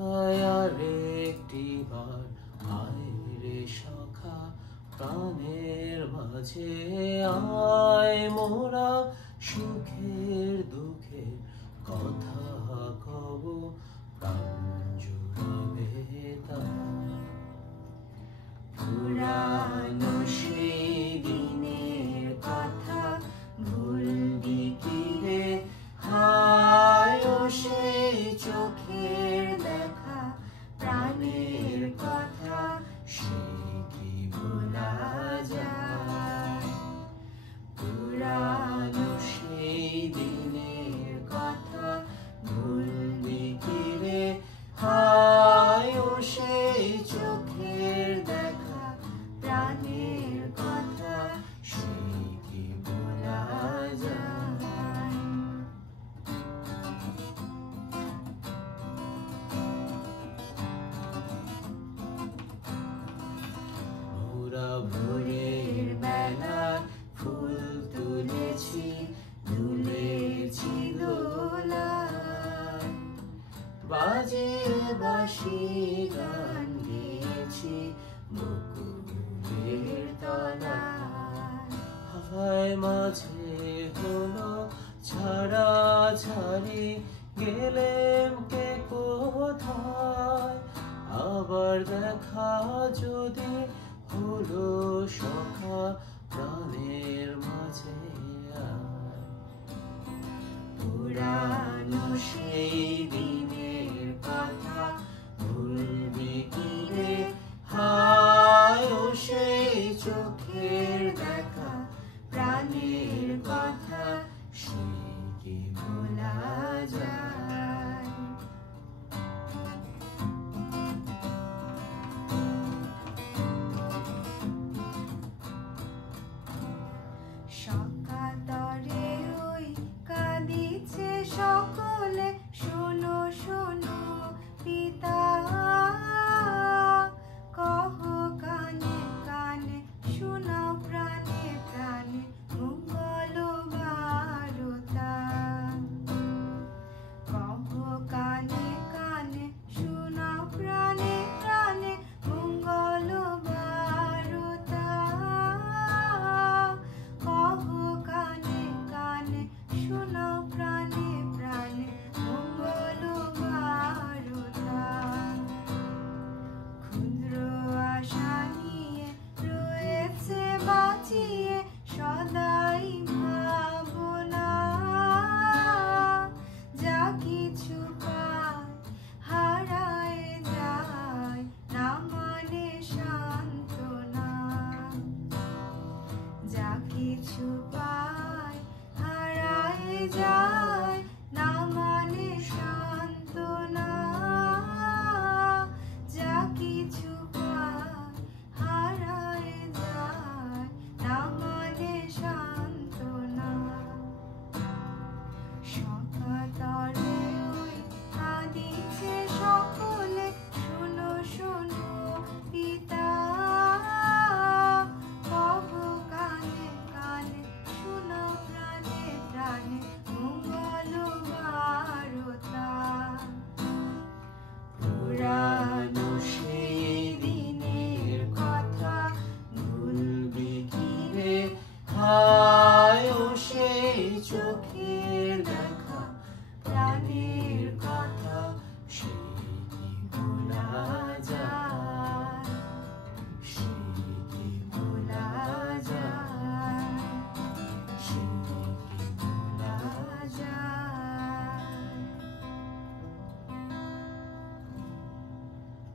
আয়ার একটিবার আয় রে সখা প্রাণের মাঝে আয় মোরা সুখের দুঃখের কথা কব প্রাণ জুড়াবে তাই। পুরানো সেই দিনের কথা ভুলবি কি রে, হায় ও সেই চোখের দেখা প্রাণের কথা সে কি ভোলা যায়। পুরানো সেই দিনের কথা ভুলবি কি রে, হায় ও সেই চোখের দেখা প্রাণের কথা সে কি ভোলা যায়। মোরা ভোরের বেলায় ফুল তুলেছি দুলেছি দোলায়, বাজিয়ে বাঁশি গান গেয়েছি বকুলের তলায়। হায় মাঝে হলো ছাড়া ছাড়ি গেলেম কে কোথায়, আবার দেখা যদি হলো সখা প্রাণের মাঝে আয়। পুরানো সেই দিনের কথা ভুলবি কি রে, হায় ও সেই চোখের দেখা প্রাণের কথা সে কি ভোলা যায়। সকাতরে ওই কাঁদিছে সকলে, শোনো শোনো পিতা, কহ কানে কানে শোনাও প্রাণে প্রাণে মঙ্গল বারতা। কহ কানে কানে শোনাও প্রাণে প্রাণে মঙ্গল বারতা। কহ কানে কানে শোনাও প্রাণে প্রাণে মঙ্গল বারতা। ক্ষুদ্র আশা নিয়ে রয়েছে বাঁচিয়ে সদাই